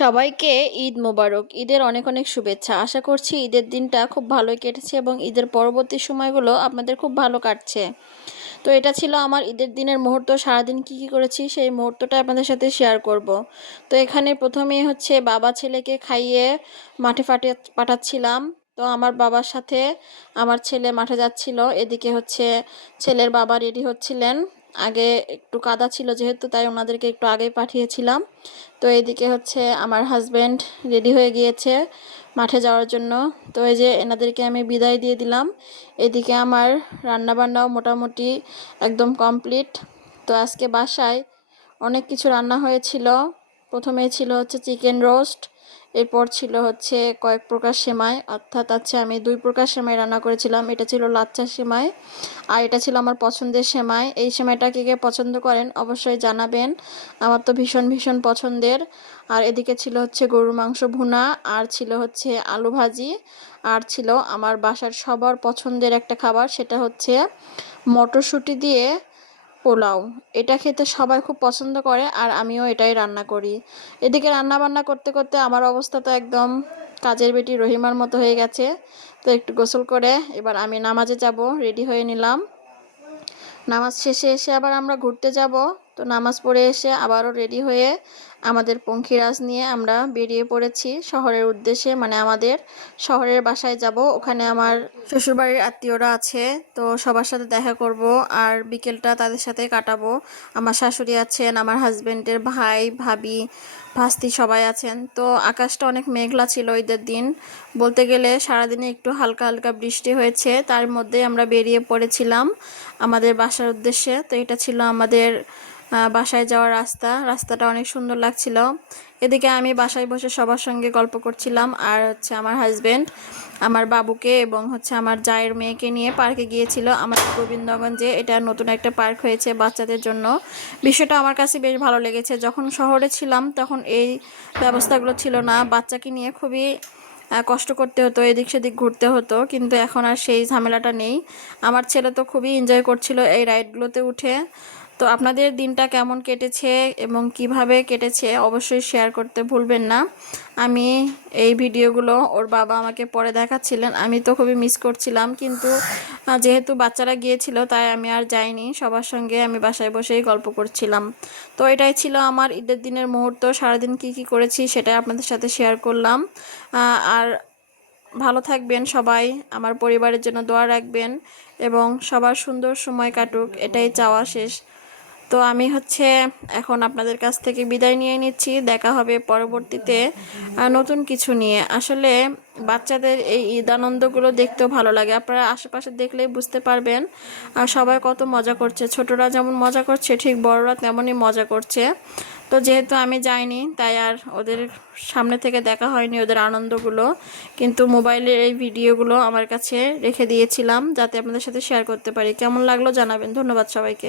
সবাইকে ঈদ মোবারক। ঈদের অনেক অনেক শুভেচ্ছা। আশা করছি ঈদের দিনটা খুব ভালোই কেটেছে এবং ঈদের পরবর্তী সময়গুলো আপনাদের খুব ভালো কাটছে। তো এটা ছিল আমার ঈদের দিনের মুহূর্ত। সারাদিন কি কি করেছি সেই মুহূর্তটা আপনাদের সাথে শেয়ার করব। তো এখানে প্রথমেই হচ্ছে বাবা ছেলেকে খাইয়ে মাঠে পাঠাচ্ছিলাম। তো আমার বাবার সাথে আমার ছেলে মাঠে যাচ্ছিল, এদিকে হচ্ছে ছেলের বাবা রেডি হচ্ছিলেন। আগে একটু কাদা ছিল যেহেতু, তাই ওনাদেরকে একটু আগেই পাঠিয়েছিলাম। তো এইদিকে হচ্ছে আমার হাজব্যান্ড রেডি হয়ে গিয়েছে মাঠে যাওয়ার জন্য। তো এই যে এনাদেরকে আমি বিদায় দিয়ে দিলাম। এদিকে আমার রান্নাবান্নাও মোটামুটি একদম কমপ্লিট। তো আজকে বাসায় অনেক কিছু রান্না হয়েছিল। প্রথমে ছিল হচ্ছে চিকেন রোস্ট, এরপর ছিল হচ্ছে কয়েক প্রকার সেমাই, অর্থাৎ আমি 2 প্রকার সেমাই রান্না করেছিলাম। এটা ছিল লাচ্চা সেমাই আর এটা ছিল আমার পছন্দের সেমাই। এই সেমাইটা কে কে পছন্দ করেন অবশ্যই জানাবেন, আমার তো ভীষণ ভীষণ পছন্দের। আর এদিকে ছিল হচ্ছে গরুর মাংস ভুনা, আর ছিল হচ্ছে আলু ভাজি, আর ছিল আমার বাসার সবার পছন্দের একটা খাবার, সেটা হচ্ছে মটরশুঁটি দিয়ে পোলাও। এটা খেতে সবাই খুব পছন্দ করে আর আমিও এটাই রান্না করি। এদিকে রান্না বান্না করতে করতে আমার অবস্থা তো একদম কাজের বেটি রহিমার মতো হয়ে গেছে। তো একটু গোসল করে এবার আমি নামাজে যাব, রেডি হয়ে নিলাম। নামাজ শেষে এসে আবার আমরা ঘুরতে যাব। তো নামাজ পড়ে এসে আবারও রেডি হয়ে আমাদের পঙ্খিরাজ নিয়ে আমরা বেরিয়ে পড়েছি শহরের উদ্দেশ্যে, মানে আমাদের শহরের বাসায় যাব। ওখানে আমার শ্বশুরবাড়ির আত্মীয়রা আছে, তো সবার সাথে দেখা করব আর বিকেলটা তাদের সাথে কাটাবো। আমার শাশুড়ি আছেন, আমার হাজবেন্ডের ভাই ভাবি ভাস্তি সবাই আছেন। তো আকাশটা অনেক মেঘলা ছিল ঈদের দিন, বলতে গেলে সারাদিনে একটু হালকা হালকা বৃষ্টি হয়েছে, তার মধ্যে আমরা বেরিয়ে পড়েছিলাম আমাদের বাসার উদ্দেশ্যে। তো এটা ছিল আমাদের বাসায় যাওয়ার রাস্তাটা অনেক সুন্দর লাগছিল। এদিকে আমি বাসায় বসে সবার সঙ্গে গল্প করছিলাম, আর হচ্ছে আমার হাজবেন্ড আমার বাবুকে এবং হচ্ছে আমার জায়ের মেয়েকে নিয়ে পার্কে গিয়েছিল আমাদের গোবিন্দগঞ্জে। এটা নতুন একটা পার্ক হয়েছে বাচ্চাদের জন্য। বিষয়টা আমার কাছে বেশ ভালো লেগেছে। যখন শহরে ছিলাম তখন এই ব্যবস্থাগুলো ছিল না, বাচ্চাকে নিয়ে খুবই কষ্ট করতে হতো, এদিক সেদিক ঘুরতে হতো, কিন্তু এখন আর সেই ঝামেলাটা নেই। আমার ছেলে তো খুবই এনজয় করছিল এই রাইডগুলোতে উঠে। তো আপনাদের দিনটা কেমন কেটেছে এবং কিভাবে কেটেছে অবশ্যই শেয়ার করতে ভুলবেন না। আমি এই ভিডিওগুলো ওর বাবা আমাকে পরে দেখাচ্ছিলেন, আমি তো খুবই মিস করছিলাম, কিন্তু যেহেতু বাচ্চারা গিয়েছিল তাই আমি আর যাইনি, সবার সঙ্গে আমি বাসায় বসেই গল্প করছিলাম। তো এটাই ছিল আমার ঈদের দিনের মুহূর্ত। সারাদিন কি কি করেছি সেটাই আপনাদের সাথে শেয়ার করলাম। আর ভালো থাকবেন সবাই, আমার পরিবারের জন্য দোয়া রাখবেন এবং সবার সুন্দর সময় কাটুক, এটাই চাওয়া শেষ। তো আমি হচ্ছে এখন আপনাদের কাছ থেকে বিদায় নিয়ে নিচ্ছি। দেখা হবে পরবর্তীতে নতুন কিছু নিয়ে। আসলে বাচ্চাদের এই ঈদ আনন্দগুলো দেখতেও ভালো লাগে, আপনারা আশেপাশে দেখলেই বুঝতে পারবেন। আর সবাই কত মজা করছে, ছোটরা যেমন মজা করছে ঠিক বড়রা তেমনই মজা করছে। তো যেহেতু আমি যাইনি তাই আর ওদের সামনে থেকে দেখা হয়নি ওদের আনন্দগুলো, কিন্তু মোবাইলের এই ভিডিওগুলো আমার কাছে রেখে দিয়েছিলাম যাতে আপনাদের সাথে শেয়ার করতে পারি। কেমন লাগলো জানাবেন। ধন্যবাদ সবাইকে।